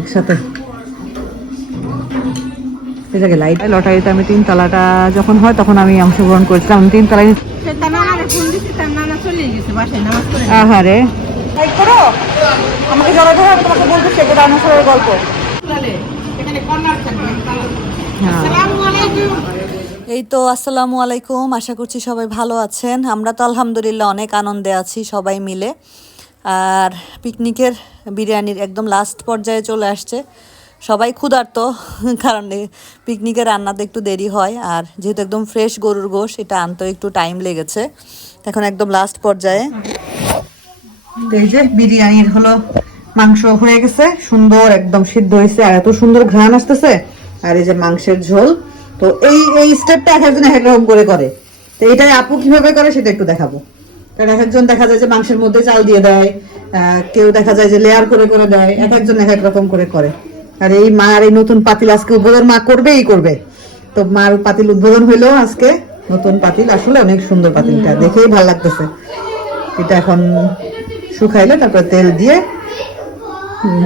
একসাথে। এটাকে লাইট লটারিতে আমি তিন তালাটা যখন হয় তখন আমি অংশগ্রহণ করেছিলাম। আমি তিন তালায় আহারে। করো। আমাকে জড়াতে হবে তোমাকে বলতে ডাইনোসরের গল্প। হ্যাঁ। এই তো আসসালামু আলাইকুম আশা করছি সবাই ভালো আছেন। আমরা তো আলহামদুলিল্লাহ অনেক আনন্দে আছি সবাই মিলে। আর পিকনিকের বিরিয়ানির একদম লাস্ট পর্যায়ে চলে আসছে। সবাই ক্ষুধার্ত, কারণ এই পিকনিকের রান্নাতে একটু দেরি হয়, আর যেহেতু একদম ফ্রেশ গরুর গোশ, এটা আনতে একটু টাইম লেগেছে। এখন একদম লাস্ট পর্যায়ে। এই যে বিরিয়ানির হলো মাংস হয়ে গেছে, সুন্দর একদম সিদ্ধ হয়েছে, আর এত সুন্দর ঘ্রাণ আসতেছে, আর এই যে মাংসের ঝোল। তো এই এই স্টেপটা এক একজন এক এক রকম করে করে। তো এটাই আপু কীভাবে করে সেটা একটু দেখাবো। কারণ এক একজন দেখা যায় যে মাংসের মধ্যে চাল দিয়ে দেয় কেউ দেখা যায় যে লেয়ার করে করে দেয় এক একজন এক এক রকম করে করে। আর এই মা আর এই নতুন পাতিল আজকে উদ্বোধন মা করবেই করবে। তো মার পাতিল উদ্বোধন হইল আজকে নতুন পাতিল। আসলে অনেক সুন্দর পাতিলটা দেখেই ভালো লাগতেছে। এটা এখন শুকাইলে তারপরে তেল দিয়ে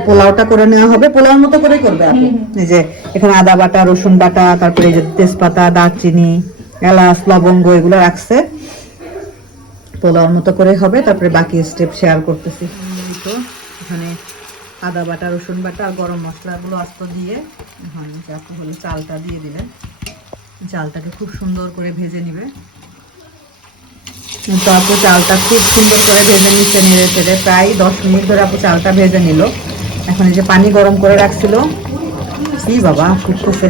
পোলাওটা করে নেওয়া হবে। পোলাওর মতো করে করবে আপনি এই যে এখানে আদা বাটা রসুন বাটা তারপরে এই যে তেজপাতা দারচিনি এলাচ লবঙ্গ এগুলো রাখছে। পোলাওর মতো করে হবে, তারপরে বাকি স্টেপ শেয়ার করতেছি। তো, এখানে আদা বাটা, রসুন বাটা আর গরম মশলাগুলো আস্ত দিয়ে হলো চালটা দিয়ে দিলেন চালটাকে খুব সুন্দর করে ভেজে নিবে। তো আপু চালটা খুব সুন্দর করে ভেজে নিচ্ছে নেড়ে চেড়ে, প্রায় দশ মিনিট ধরে আপু চালটা ভেজে নিল। এখন এই যে পানি গরম করে রাখছিল কি বাবা, ফুটতেছে।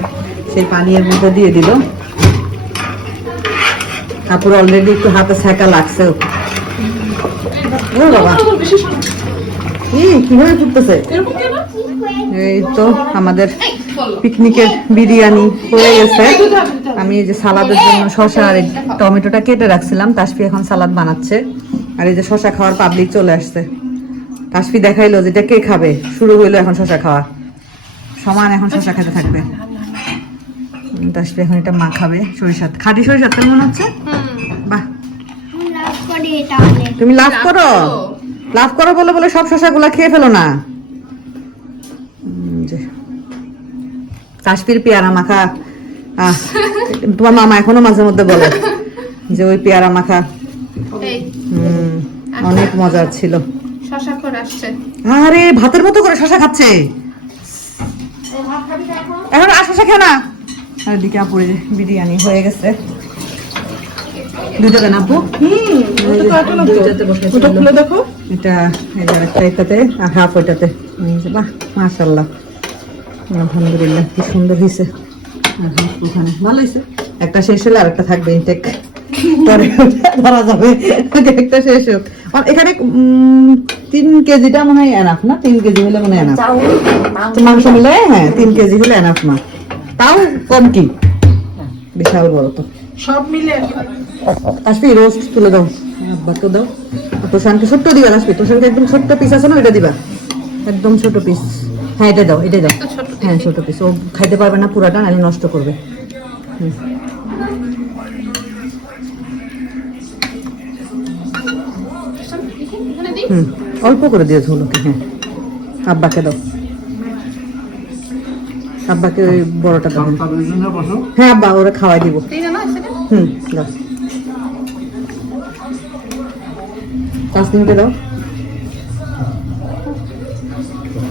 সেই পানি এর মধ্যে দিয়ে দিল। আপুর অলরেডি একটু হাতে ছ্যাঁকা লাগছে। ও বাবা। কীভাবে ফুটতেছে? এই তো আমাদের পিকনিকের বিরিয়ানি হয়ে গেছে। আমি এই যে সালাদের জন্য শশা আর টমেটোটা কেটে রাখছিলাম। তাসফি এখন সালাদ বানাচ্ছে। আর এই যে শশা খাওয়ার পাবলিক চলে আসছে। তাসফি দেখাইলো যেটা কে খাবে? শুরু হইল এখন শশা খাওয়া। সমান এখন শশা খেতে থাকবে। তাসফি এখন এটা মা খাবে। সরিষার খাঁটি সরিষার তেল মনে হচ্ছে? তুমি লাভ করো? লাভ করো বলে বলে সব শশাগুলা খেয়ে ফেলো না। কাশ্মীর পেয়ারা মাখা। তোমার মামা এখনও মাঝে মধ্যে বলে যে ওই পেয়ারা মাখা। এই। অনেক মজার ছিল। আরে ভাতের মতো করে শশা খাচ্ছে। এখন আর শশা খেও না। আর এদিকে আপুর বিরিয়ানি হয়ে গেছে। দুটো কেন আপু? দেখো। এটা একটা এটাতে আর হাফ ওইটাতে। বাহ মাশাল্লাহ আলহামদুলিল্লাহ কি সুন্দর হয়েছে আর half ওখানে। ভালো হয়েছে একটা শেষ হলে আরেকটা থাকবে ইনটেক ধরা যাবে। একটা শেষ হোক। আর এখানে উম, তিন কেজিটা মনে হয় এনাফ না? তিন কেজি হলে মনে হয় এনাফ মাংস। মিলে হ্যাঁ তিন কেজি হলে এনাফ না। তাও কম কি? বিশাল বড় তো। সব মিলে আসবি রোস্ট তুলে দাও। আব্বাকে দাও। তোষানকে ছোট্ট দিবা আসবি তোষানকে একদম ছোট্ট পিস আছে না ওইটা দিবা? একদম ছোট পিস হ্যাঁ এটা দাও এটাই দাও। হ্যাঁ ছোট পিস ও খাইতে পারবে না পুরাটা নাহলে নষ্ট করবে। হুম। হুম। অল্প করে দিয়ে ঝোলকে হ্যাঁ। আব্বাকে দাও। আব্বাকে ওই বড়টা দাও। হ্যাঁ আব্বা ওরা খাওয়াই দিব। হুম দাও। তাসনিমকে দাও।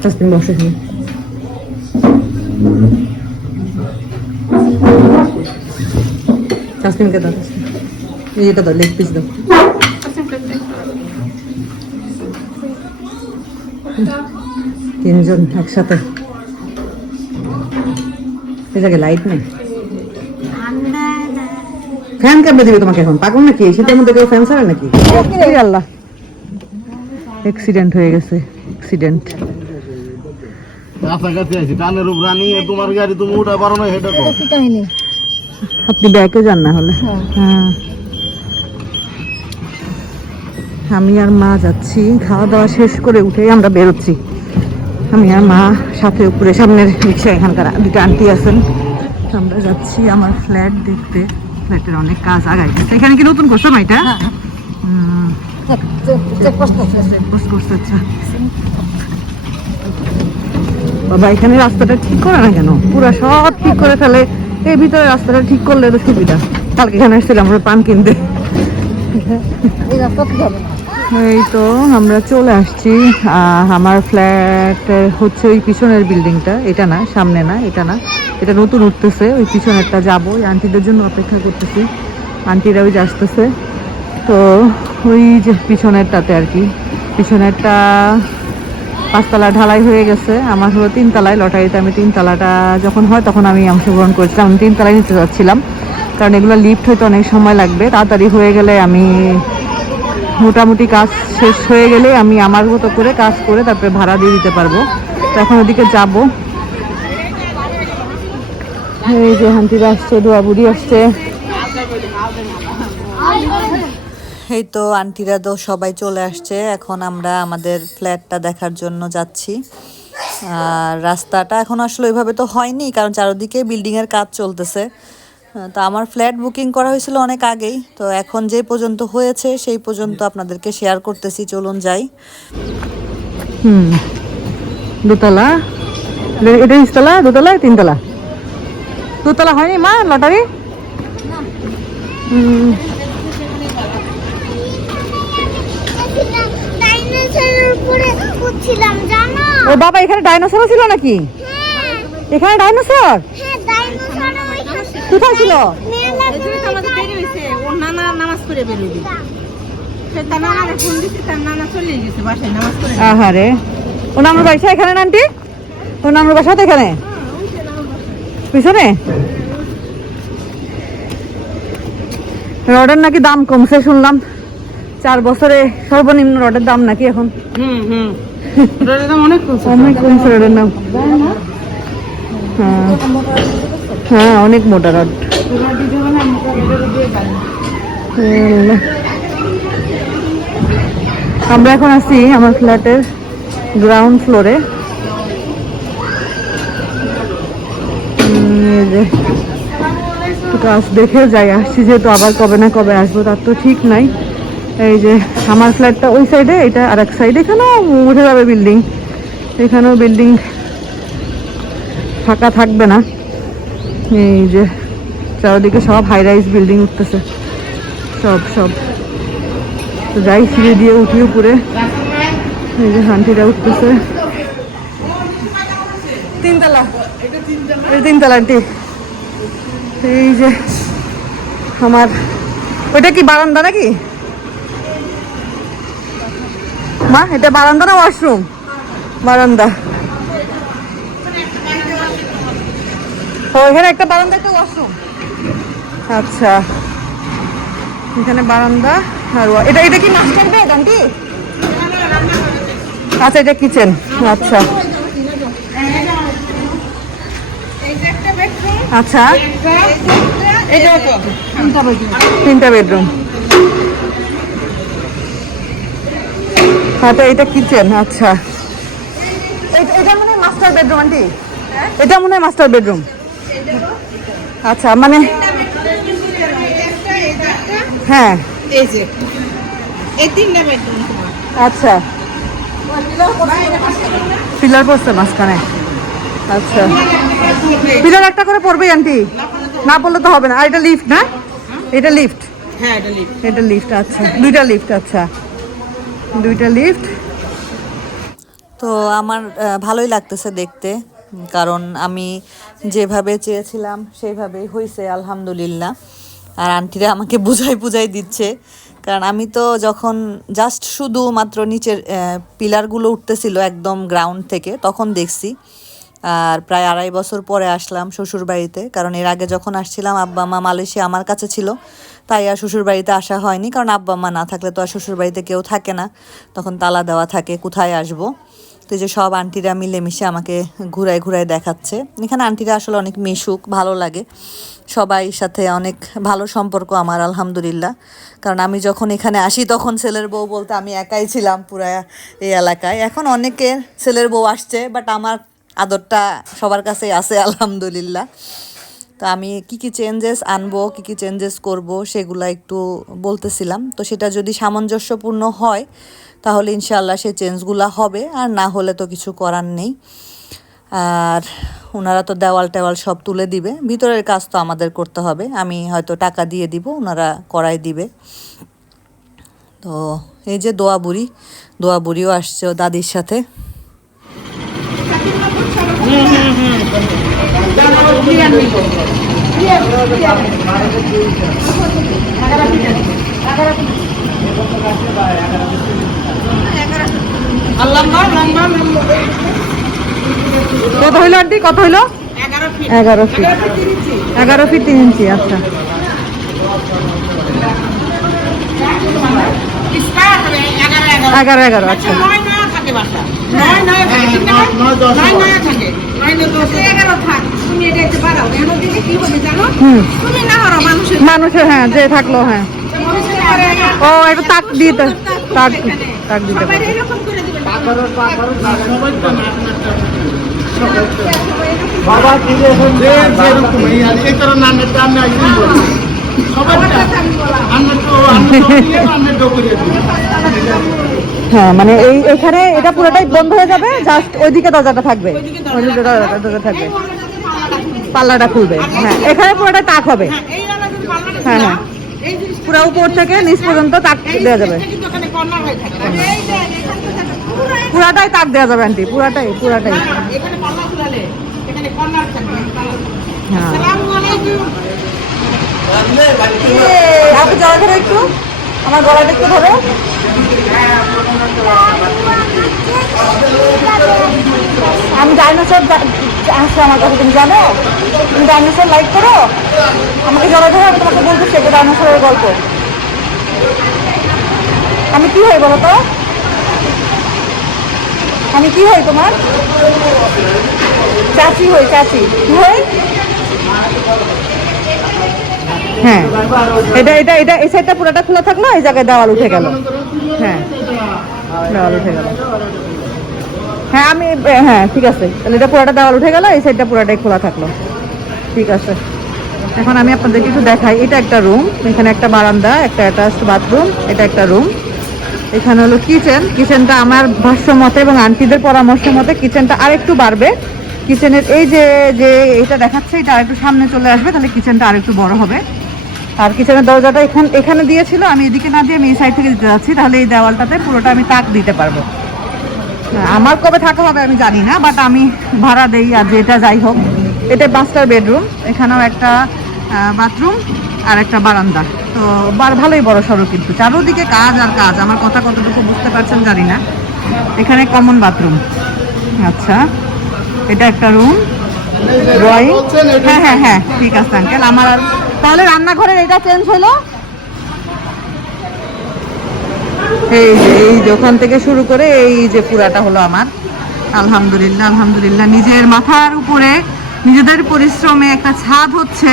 তাসনিম বসে হুম তাসনিমকে দাও তাসনিম। এই এটা দাও লেগ পিস দাও। তিনজন একসাথে। এই জায়গায় লাইট নেই। ফ্যান কেমনে দিবে তোমাকে এখন? পাগল নাকি? শীতের মধ্যে কেউ ফ্যান ছাড়ে নাকি? আল্লাহ। অ্যাক্সিডেন্ট হয়ে গেছে অ্যাক্সিডেন্ট আপনি ব্যাকে যান না হলে। হ্যাঁ। আমি আর মা যাচ্ছি খাওয়া দাওয়া শেষ করে উঠেই আমরা বেরোচ্ছি। আমি আর মা সাথে উপরে সামনের রিক্সা এখানকার দুটো আন্টি আছেন। আমরা যাচ্ছি আমার ফ্ল্যাট দেখতে। ফ্ল্যাটের অনেক কাজ আগাই গেছে। এখানে কি নতুন করছ মা এটা? হুম। চেকপোস্ট করছে আচ্ছা। বাবা এখানে রাস্তাটা ঠিক করে না কেন? পুরো সব ঠিক করে ফেলে। এই ভিতরে রাস্তাটা ঠিক করলে তো সুবিধা। কালকে এখানে এসেছিলাম আমরা পান কিনতে। এই তো আমরা চলে আসছি আমার ফ্ল্যাট হচ্ছে ওই পিছনের বিল্ডিংটা। এটা না, সামনে না, এটা না। এটা নতুন উঠতেছে, ওই পিছনেরটা যাব। ওই আন্টিদের জন্য অপেক্ষা করতেছি। আন্টিরা ওই আসতেছে। তো ওই যে পিছনেরটাতে আর কি। পিছনেরটা পাঁচতলা ঢালাই হয়ে গেছে। আমার হলো তিনতলায়, লটারিতে আমি তিনতলাটা যখন হয় তখন আমি অংশগ্রহণ করেছিলাম। আমি তিনতলায় নিতে যাচ্ছিলাম। কারণ এগুলো লিফট হয়তো অনেক সময় লাগবে। তাড়াতাড়ি হয়ে গেলে আমি মোটামুটি কাজ শেষ হয়ে গেলে আমি আমার মতো করে কাজ করে তারপরে ভাড়া দিয়ে দিতে পারব। এখন ওদিকে যাব। এই যে হান্তিরা আসছে, দোয়া বুড়ি আসছে। এই তো আন্টিরা তো সবাই চলে আসছে। এখন আমরা আমাদের ফ্ল্যাটটা দেখার জন্য যাচ্ছি। আর রাস্তাটা এখন আসলে ওইভাবে তো হয়নি, কারণ চারদিকে বিল্ডিংয়ের কাজ চলতেছে। তো আমার ফ্ল্যাট বুকিং করা হয়েছিল অনেক আগেই। তো এখন যে পর্যন্ত হয়েছে সেই পর্যন্ত আপনাদেরকে শেয়ার করতেছি চলুন যাই। হুম। দোতলা। এটা- নিচতলা দোতলা? তিনতলা? দোতলা হয়নি মা লটারি? হুম। ডাইনোসরের উপরে উঠছিলাম জানো ও বাবা এখানে ডাইনোসরও ছিল নাকি? এখানে ডাইনোসর? হ্যাঁ। ডাইনোসর কোথায় ছিল? ওর নানা নামাজ পড়ে বেরোবি আহারে। ও নামের বাসা এখানে না আন্টি? ও নামের বাসা তো এখানে? পিছনে? রডের নাকি দাম কমছে শুনলাম। চার বছরে সর্বনিম্ন রডের দাম নাকি এখন? হুম হুম। ওটার দাম অনেক কমছে। অনেক কমছে রডের দাম। হ্যাঁ। হ্যাঁ অনেক মোটা রড। আমরা এখন আছি আমার ফ্ল্যাটের গ্রাউন্ড ফ্লোরে কাজ দেখে যাই, আসছি যেহেতু আবার কবে না কবে আসব, তার তো ঠিক নাই। এই যে, আমার ফ্ল্যাটটা ওই সাইডে এটা আর এক সাইডে এখানেও উঠে যাবে বিল্ডিং এখানেও বিল্ডিং ফাঁকা থাকবে না। এই যে চারিদিকে সব হাই রাইজ বিল্ডিং উঠতেছে। সব সব। যাই সিঁড়ি দিয়ে উঠি উপরে। এই যে হান্টিরা উঠতেছে। তিনতলা। তিনতলা আন্টি। এই যে আমার ওইটা কি বারান্দা নাকি? মা, এটা বারান্দা না ওয়াশরুম বারান্দা। ও এখানে একটা বারান্দা, একটা ওয়াশরুম আচ্ছা। এখানে বারান্দা আর এটা এটা কি মাস্টার বেড আন্টি আচ্ছা এটা কিচেন আচ্ছা। আচ্ছা। তিনটা বেডরুম আচ্ছা এটা কিচেন আচ্ছা। এটা- মনে হয় মাস্টার বেডরুম আন্টি এটা মনে হয় মাস্টার বেডরুম আচ্ছা মানে হ্যাঁ। আচ্ছা। পিলার পড়ছে মাঝখানে। আচ্ছা। পিলার একটা করে পড়বেই আন্টি। না পড়লে তো হবে না। আর এটা লিফট না? এটা লিফট এটা লিফট আচ্ছা। দুইটা লিফট আচ্ছা। দুইটা লিফট তো আমার ভালোই লাগতেছে দেখতে। কারণ আমি যেভাবে চেয়েছিলাম, সেইভাবেই হয়েছে আলহামদুলিল্লাহ। আর আন্টিরা আমাকে বুঝাই বুঝাই দিচ্ছে। কারণ আমি তো যখন জাস্ট শুধু মাত্র নিচের পিলারগুলো উঠতেছিল একদম গ্রাউন্ড থেকে, তখন দেখছি। আর প্রায় আড়াই বছর পরে আসলাম শ্বশুর বাড়িতে কারণ এর আগে যখন আসছিলাম, আব্বা মা মালয়েশিয়া আমার কাছে ছিল। তাই আর শ্বশুর বাড়িতে আসা হয়নি, কারণ আব্বা মা না থাকলে তো আর শ্বশুর বাড়িতে কেউ থাকে না। তখন তালা দেওয়া থাকে, কোথায় আসব? তো যে সব আন্টিরা মিলেমিশে আমাকে ঘুরায় ঘুরায় দেখাচ্ছে। এখানে আন্টিরা আসলে অনেক মিশুক, ভালো লাগে। সবাই সাথে অনেক ভালো সম্পর্ক আমার, আলহামদুলিল্লাহ। কারণ আমি যখন এখানে আসি, তখন ছেলের বউ বলতে আমি একাই ছিলাম পুরা এই এলাকায়। এখন অনেকের ছেলের বউ আসছে বাট আমার আদরটা সবার কাছেই আছে, আলহামদুলিল্লাহ। তো আমি কি কি চেঞ্জেস আনব, কি কি চেঞ্জেস করব, সেগুলো একটু বলতেছিলাম। তো সেটা যদি সামঞ্জস্যপূর্ণ হয় তাহলে ইনশাল্লাহ সেই চেঞ্জগুলো হবে, আর না হলে তো কিছু করার নেই। আর ওনারা তো দেওয়াল টেওয়াল সব তুলে দিবে। ভিতরের কাজ তো আমাদের করতে হবে। আমি হয়তো টাকা দিয়ে দিব, ওনারা করাই দিবে। তো এই যে দোয়া বুড়ি, দোয়া বুড়িও আসছে দাদির সাথে। কত হইল আন্টি কত হইল? এগারো ফিট এগারো ফিট তিন ইঞ্চি আচ্ছা। এগারো এগারো। আচ্ছা। নয় নয় থাকে বাসা। নয় নয় থাকে ঠিক না? নয় দশ নয় নয় থাকে। নয় নয় দশ এগারো থাক তুমি এটা একটু বাড়াও। এর মধ্যে কি হবে জানো? হুম। তুমি মানুষের। হ্যাঁ যে থাকল হ্যাঁ। ও একটু তাক দিতে তাক তাক দিতে বাবা হ্যাঁ মানে এই এখানে এটা পুরোটাই বন্ধ হয়ে যাবে জাস্ট ওইদিকে দরজাটা থাকবে। ওইদিকে দরজা থাকবে। পাল্লাটা খুলবে হ্যাঁ এখানে পুরোটা তাক হবে। হ্যাঁ হ্যাঁ। পুরো উপর থেকে নিচ পর্যন্ত তাক দেওয়া যাবে। হয়ে পুরাটাই তাক দেওয়া যাবে আন্টি পুরাটাই পুরাটাই। হ্যাঁ। আপনি জল ধরো একটু আমার গলাটা একটু ধরো। আমি ডাইনোসর আসছে আমার কাছে তুমি জানো? তুমি ডাইনোসর লাইক করো? আমাকে জল ধরো আমি তোমাকে বলতেছি এটা ডাইনোসরের গল্প। আমি কি হই বলো তো? আমি কি হই তোমার? চাচি হই, চাচি। কি হই? হ্যাঁ। এটা এটা এটা, এই সাইডটা পুরোটা খোলা থাকল এই জায়গায় দেওয়াল উঠে গেল। হ্যাঁ। দেওয়াল উঠে গেল। হ্যাঁ আমি হ্যাঁ ঠিক আছে। তাহলে এটা পুরোটা দেওয়াল উঠে গেল, এই সাইডটা পুরোটাই খোলা থাকল। ঠিক আছে। এখন আমি আপনাদেরকে একটু দেখাই। এটা একটা রুম এখানে একটা বারান্দা, একটা অ্যাটাচড বাথরুম এটা একটা রুম এখানে হলো কিচেন কিচেনটা আমার ভাষ্য মতে এবং আন্টিদের পরামর্শ মতে কিচেনটা আরেকটু বাড়বে। কিচেনের এই যে যে এটা দেখাচ্ছে, এটা আরেকটু সামনে চলে আসবে, তাহলে কিচেনটা আরেকটু বড় হবে। আর কিচেনের দরজাটা এখান এখানে দিয়েছিল, আমি এদিকে না দিয়ে আমি এই সাইড থেকে দিতে যাচ্ছি, তাহলে এই দেওয়ালটাতে পুরোটা আমি তাক দিতে পারব। আমার কবে থাকা হবে আমি জানি না বাট আমি ভাড়া দেই আর যেটা যাই হোক। এটা মাস্টার বেডরুম এখানেও একটা বাথরুম আর একটা বারান্দা। তো ভালোই বড় সড়ো কিন্তু। চারোদিকে কাজ আর কাজ। আমার কথা কতটুকু বুঝতে পারছেন জানি না। এখানে কমন বাথরুম আচ্ছা। এটা একটা রুম ড্রয়িং হ্যাঁ হ্যাঁ হ্যাঁ। ঠিক আছে আঙ্কেল আমার আর তাহলে রান্নাঘরের এটা চেঞ্জ হলো? এই এই যে, ওখান থেকে শুরু করে এই যে পুরাটা হলো আমার। আলহামদুলিল্লাহ আলহামদুলিল্লাহ। নিজের মাথার উপরে, নিজেদের পরিশ্রমে একটা ছাদ হচ্ছে।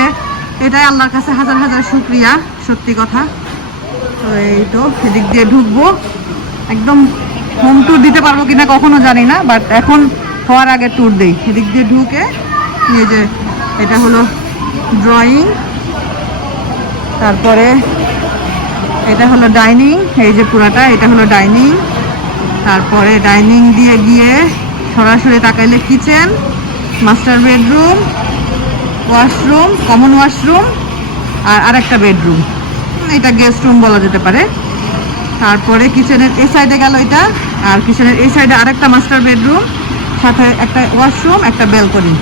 এটাই আল্লাহর কাছে হাজার হাজার শুক্রিয়া, সত্যি কথা। তো এই তো, এদিক দিয়ে ঢুকবো। একদম হোম ট্যুর দিতে পারব কিনা কখনো জানি না বাট এখন হওয়ার আগে ট্যুর দেই। এদিক দিয়ে ঢুকে, এই যে এটা হলো ড্রয়িং তারপরে এটা হলো ডাইনিং এই যে পুরাটা, এটা হলো ডাইনিং তারপরে ডাইনিং দিয়ে গিয়ে সরাসরি তাকাইলে kitchen master bedroom washroom common washroom আর আরেকটা বেডরুম। এটা গেস্ট রুম বলা যেতে পারে। তারপরে কিচেনের এই সাইডে গেল এটা, আর কিচেনের এই সাইডে আরেকটা মাস্টার বেডরুম, সাথে একটা ওয়াশরুম, একটা বেলকনি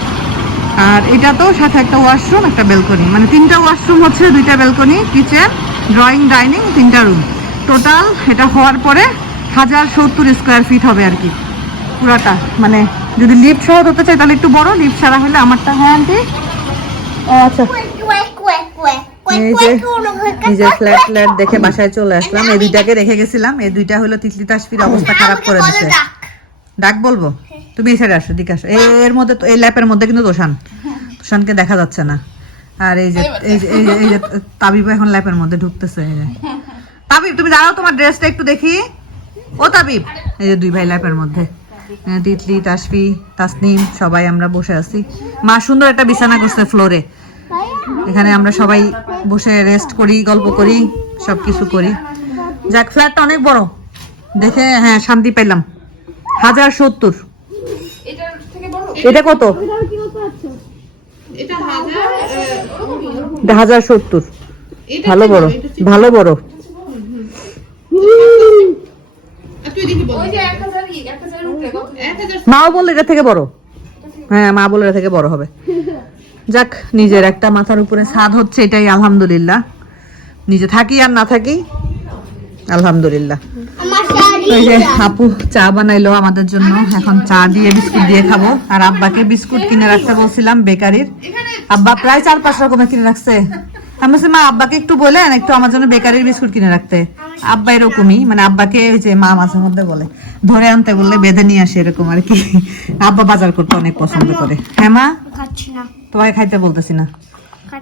আর এটা তো সাথে একটা ওয়াশরুম, একটা বেলকনি মানে তিনটা ওয়াশরুম হচ্ছে দুইটা বেলকনি কিচেন ড্রয়িং ডাইনিং তিনটা রুম টোটাল এটা হওয়ার পরে হাজার সত্তর স্কোয়ার ফিট হবে আর কি। পুরাটা মানে যদি লিফ্ট সহ হতে চাই তাহলে একটু বড় লিফ্ট ছাড়া হলে আমারটা হ্যাঁ আন্টি আচ্ছা। নিজের ফ্ল্যাট ফ্ল্যাট দেখে বাসায় চলে আসলাম। এই দুইটাকে রেখে গেছিলাম। এই দুইটা হলো তিতলি তাসফির অবস্থা খারাপ করে দিছে ডাক বলব? তুমি এই সাইডে আসো দিকে আসো। এই এর মধ্যে তো এই ল্যাপের মধ্যে কিন্তু দোষান দোষানকে দেখা যাচ্ছে না। আর এই যে এই যে এই যে- তাবিব এখন ল্যাপের মধ্যে ঢুকতেছে এই যে। তাবিব তুমি দাঁড়াও তোমার ড্রেসটা একটু দেখি। ও তাবিব। এই যে দুই ভাই ল্যাপের মধ্যে। তিতলি তাসফি তাসনিম সবাই আমরা বসে আছি। মা সুন্দর একটা বিছানা করছে ফ্লোরে। এখানে আমরা সবাই বসে রেস্ট করি গল্প করি সব কিছু করি। যাক ফ্ল্যাটটা অনেক বড়। দেখে হ্যাঁ শান্তি পেলাম হাজার সত্তর। এটা কত? এটা হাজার এটা হাজার সত্তর। ভালো বড় ভালো বড় তুই দেখি বল এক হাজার মাও বললে এটা থেকে বড়। হ্যাঁ মা বললে এটা থেকে বড় হবে। যাক, নিজের একটা মাথার উপরে ছাদ হচ্ছে, এটাই আলহামদুলিল্লাহ। নিজে থাকি আর না থাকি, আলহামদুলিল্লাহ। আপু চা বানাইলো আমাদের জন্য। এখন চা দিয়ে বিস্কুট দিয়ে খাব। আর আব্বাকে বিস্কুট কিনে রাখতে বলছিলাম বেকারির। আব্বা প্রায় চার পাঁচ রকমের কিনে রাখছে। আমি বলছি মা আব্বাকে একটু বলেন একটু আমার জন্য বেকারির বিস্কুট কিনে রাখতে আব্বা এরকমই মানে আব্বাকে ওই যে মা মাঝে মধ্যে বলে ধরে আনতে বললে বেঁধে নিয়ে আসে এরকম আর কি আব্বা বাজার করতে অনেক পছন্দ করে হ্যাঁ মা তোমাকে খাইতে বলতেছি না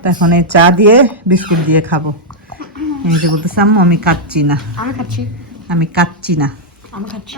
তো এখন এই চা দিয়ে বিস্কুট দিয়ে খাব এই যে বলতেছি আম্মু আমি কাচ্ছি না আমি কাচ্ছি না আমি খাচ্ছি